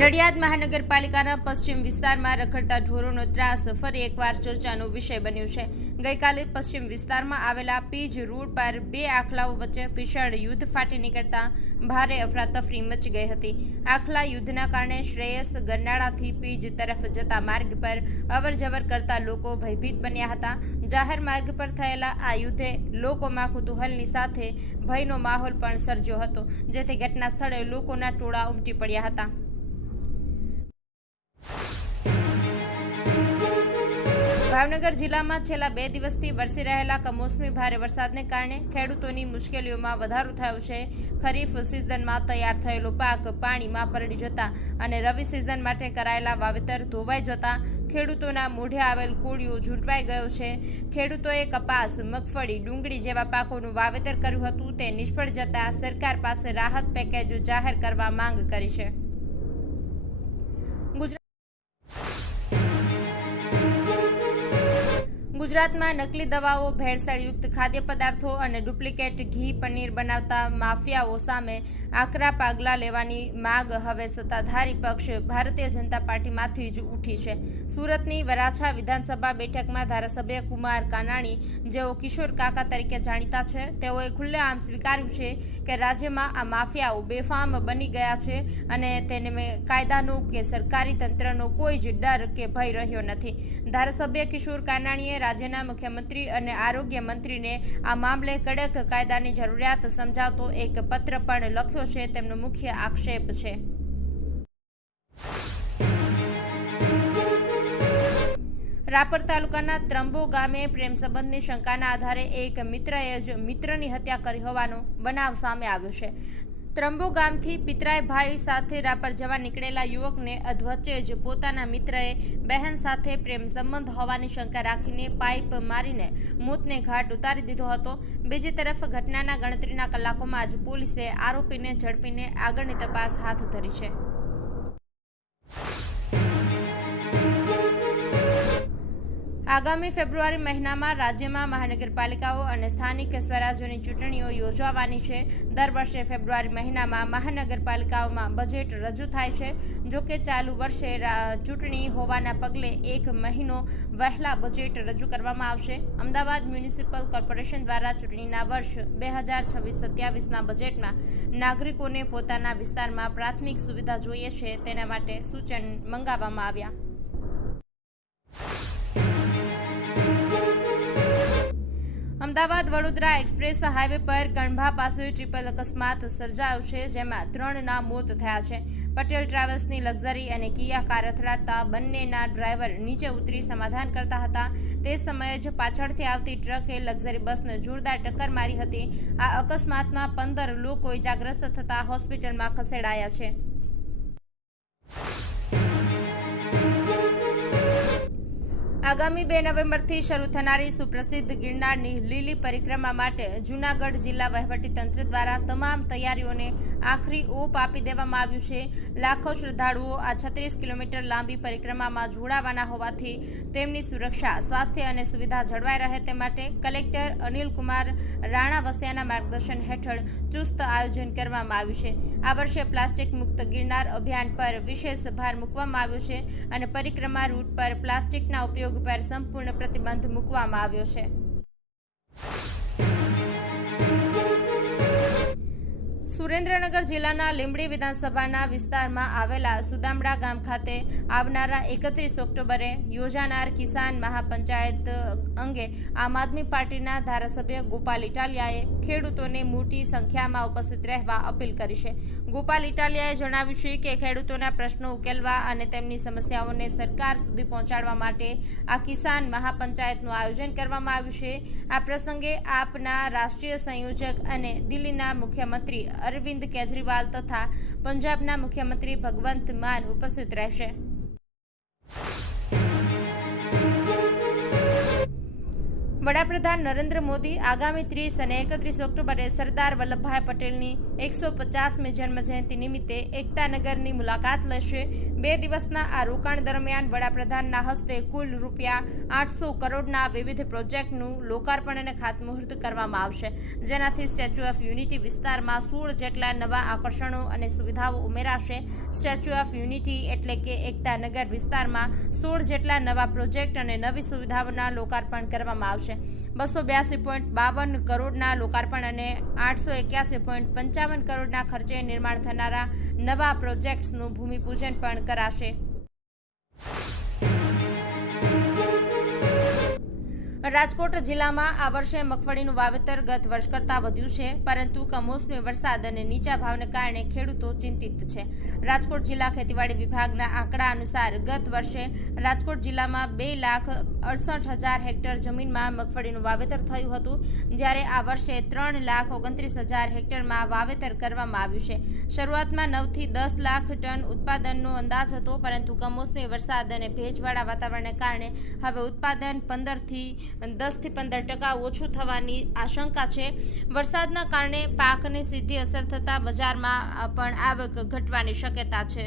નડિયાદ મહાનગરપાલિકાના પશ્ચિમ વિસ્તારમાં રખડતા ઢોરોનો ત્રાસ ફરી એકવાર ચર્ચાનો વિષય બન્યો છે। ગઈકાલે પશ્ચિમ વિસ્તારમાં આવેલા પીજ રોડ પર બે આખલાઓ વચ્ચે ભીષણ યુદ્ધ ફાટી નીકળતા ભારે અફરાતફરી મચી ગઈ હતી। આખલા યુદ્ધના કારણે શ્રેયસ ગરનાળાથી પીજ તરફ જતા માર્ગ પર અવરજવર કરતા લોકો ભયભીત બન્યા હતા। જાહેર માર્ગ પર થયેલા આ યુદ્ધે લોકોમાં કુતૂહલની સાથે ભયનો માહોલ પણ સર્જ્યો હતો, જેથી ઘટના સ્થળે લોકોના ટોળા ઉમટી પડ્યા હતા। ભાવનગર જિલ્લામાં છેલ્લા 2 દિવસથી વરસી રહેલા કમોસમી ભારે વરસાદને કારણે ખેડૂતોની મુશ્કેલીઓમાં વધારો થયો છે। ખરીફ સિઝનમાં તૈયાર થયેલો પાક પાણીમાં પલળી જતા અને રવિ સિઝન માટે કરાયેલા વાવેતર ધોવાઈ જતા ખેડૂતોના મોઢે આવેલ કોળિયો ઝૂંટવાઈ ગયો છે। ખેડૂતોએ કપાસ, મગફળી, ડુંગળી જેવા પાકોનું વાવેતર કર્યું હતું, તે નિષ્ફળ જતા સરકાર પાસે રાહત પેકેજ જાહેર કરવા માંગ કરી છે। ગુજરાતમાં નકલી દવાઓ, ભેળસેળયુક્ત ખાદ્ય પદાર્થો અને ડુપ્લિકેટ ઘી પનીર બનાવતા માફિયાઓ સામે આકરા પગલાં લેવાની માંગ હવે સત્તાધારી પક્ષ ભારતીય જનતા પાર્ટીમાંથી જ ઉઠી છે। સુરતની વરાછા વિધાનસભા બેઠકમાં ધારાસભ્ય કુમાર કાનાણી, જેઓ કિશોર કાકા તરીકે જાણીતા છે, તેઓએ ખુલ્લેઆમ સ્વીકાર્યું છે કે રાજ્યમાં આ માફિયાઓ બેફામ બની ગયા છે અને તેને કાયદાનો કે સરકારી તંત્રનો કોઈ જ ડર કે ભય રહ્યો નથી। ધારાસભ્ય કિશોર કાનાણીએ રાજ્યના મુખ્યમંત્રી અને આરોગ્ય મંત્રીને આ મામલે કડક કાયદાની જરૂરિયાત સમજાવતો એક પત્ર પણ લખ્યો છે, તેમનો મુખ્ય આક્ષેપ છે। રાપર તાલુકાના ત્રંબો ગામે પ્રેમ સંબંધની શંકાના આધારે એક મિત્રએ જ મિત્રની હત્યા કરી હોવાનો બનાવ સામે આવ્યો છે। ત્રંબો ગામથી પિતરાઈ ભાઈ સાથે રાપર જવા નીકળેલા યુવકને અધવચ્ચે જ પોતાના મિત્રએ બહેન સાથે પ્રેમ સંબંધ હોવાની શંકા રાખીને પાઇપ મારીને મોતને ઘાટ ઉતારી દીધો હતો। બીજી તરફ ઘટનાના ગણતરીના કલાકોમાં જ પોલીસે આરોપીને ઝડપીને આગળની તપાસ હાથ ધરી છે। આગામી ફેબ્રુઆરી મહિનામાં રાજ્યમાં મહાનગરપાલિકાઓ અને સ્થાનિક સ્વરાજ્યોની ચૂંટણીઓ યોજાવાની છે। દર વર્ષે ફેબ્રુઆરી મહિનામાં મહાનગરપાલિકાઓમાં બજેટ રજૂ થાય છે। જોકે ચાલુ વર્ષે ચૂંટણી હોવાના પગલે 1 મહિનો વહેલા બજેટ રજૂ કરવામાં આવશે। અમદાવાદ મ્યુનિસિપલ કોર્પોરેશન દ્વારા ચૂંટણીના વર્ષ 2026-27ના બજેટમાં નાગરિકોને પોતાના વિસ્તારમાં પ્રાથમિક સુવિધા જોઈએ છે, તેના માટે સૂચન મંગાવવામાં આવ્યા। અમદાવાદ વડોદરા એક્સપ્રેસ હાઈવે પર કણભા પાસે ટ્રિપલ અકસ્માત સર્જાયો છે, જેમાં 3ના મોત થયા છે। પટેલ ટ્રાવેલ્સની લક્ઝરી અને કિયા કાર અથડાતા બંનેના ડ્રાઈવર નીચે ઉતરી સમાધાન કરતા હતા। તે સમયે જ પાછળથી આવતી ટ્રકે લક્ઝરી બસને જોરદાર ટક્કર મારી હતી। આ અકસ્માતમાં 15 લોકો ઇજાગ્રસ્ત થતા હોસ્પિટલમાં ખસેડાયા છે। આગામી 2 નવેમ્બરથી શરૂ થનારી સુપ્રસિદ્ધ ગિરનારની લીલી પરિક્રમા માટે જૂનાગઢ જિલ્લા વહીવટીતંત્ર દ્વારા તમામ તૈયારીઓને આખરી ઓપ આપી દેવામાં આવ્યું છે। લાખો શ્રદ્ધાળુઓ આ 36 કિલોમીટર લાંબી પરિક્રમામાં જોડાવાના હોવાથી તેમની સુરક્ષા, સ્વાસ્થ્ય અને સુવિધા જળવાઈ રહે તે માટે કલેક્ટર અનિલ કુમાર રાણાવસિયાના માર્ગદર્શન હેઠળ ચુસ્ત આયોજન કરવામાં આવ્યું છે। આ વર્ષે પ્લાસ્ટિક મુક્ત ગિરનાર અભિયાન પર વિશેષ ભાર મૂકવામાં આવ્યો છે અને પરિક્રમા રૂટ પર પ્લાસ્ટિકના ઉપયોગ પર સંપૂર્ણ પ્રતિબંધ મૂકવામાં આવ્યો છે। સુરેન્દ્રનગર જિલ્લાના લીંબડી વિધાનસભાના વિસ્તારમાં આવેલા સુદામડા ગામ ખાતે આવનારા 31 ઓક્ટોબરે યોજાનાર કિસાન મહાપંચાયત અંગે આમ આદમી પાર્ટીના ધારાસભ્ય ગોપાલ ઇટાલિયાએ ખેડૂતોને મોટી સંખ્યામાં ઉપસ્થિત રહેવા અપીલ કરી છે। ગોપાલ ઇટાલિયાએ જણાવ્યું છે કે ખેડૂતોના પ્રશ્નો ઉકેલવા અને તેમની સમસ્યાઓને સરકાર સુધી પહોંચાડવા માટે આ કિસાન મહાપંચાયતનું આયોજન કરવામાં આવ્યું છે। આ પ્રસંગે આપના રાષ્ટ્રીય સંયોજક અને દિલ્હીના મુખ્યમંત્રી અરવિંદ કેજરીવાલ તથા પંજાબના મુખ્યમંત્રી ભગવંત માન ઉપસ્થિત રહેશે। વડાપ્રધાન નરેન્દ્ર મોદી આગામી 30 અને 31 ઓક્ટોબરે સરદાર વલ્લભભાઈ પટેલની 150મી જન્મજયંતિ નિમિત્તે એકતાનગરની મુલાકાત લેશે. 2 દિવસના આ રોકાણ દરમિયાન વડાપ્રધાનના હસ્તે કુલ ₹800 કરોડના વિવિધ પ્રોજેક્ટનું લોકાર્પણ અને ખાતમુહૂર્ત કરવામાં આવશે, જેનાથી સ્ટેચ્યુ ઓફ યુનિટી વિસ્તારમાં 16 જેટલા નવા આકર્ષણો અને સુવિધાઓ ઉમેરાશે. સ્ટેચ્યુ ઓફ યુનિટી એટલે કે એકતાનગર વિસ્તારમાં 16 જેટલા નવા પ્રોજેક્ટ અને નવી સુવિધાઓના લોકાર્પણ કરવામાં આવશે. 282.52 કરોડના લોકાર્પણ અને 881.55 કરોડના ખર્ચે નિર્માણ થનારા નવા પ્રોજેક્ટ્સનું ભૂમિપૂજન પણ કરાશે. રાજકોટ જિલ્લામાં આ વર્ષે મગફળીનું વાવેતર ગત વર્ષ કરતાં વધ્યું છે, પરંતુ કમોસમી વરસાદ અને નીચા ભાવને કારણે ખેડૂતો ચિંતિત છે. રાજકોટ જિલ્લા ખેતીવાડી વિભાગના આંકડા અનુસાર ગત વર્ષે રાજકોટ જિલ્લામાં 2,68,000 હેક્ટર જમીનમાં મગફળીનું વાવેતર થયું હતું, જ્યારે આ વર્ષે 3,29,000 હેક્ટરમાં વાવેતર કરવામાં આવ્યું છે. શરૂઆતમાં 9 થી 10 લાખ ટન ઉત્પાદનનો અંદાજ હતો, પરંતુ કમોસમી વરસાદ અને ભેજવાળા વાતાવરણને કારણે હવે ઉત્પાદન 10 થી 15% ઓછું થવાની આશંકા છે. વરસાદના કારણે પાકને સીધી અસર થતાં બજારમાં પણ આવક ઘટવાની શક્યતા છે.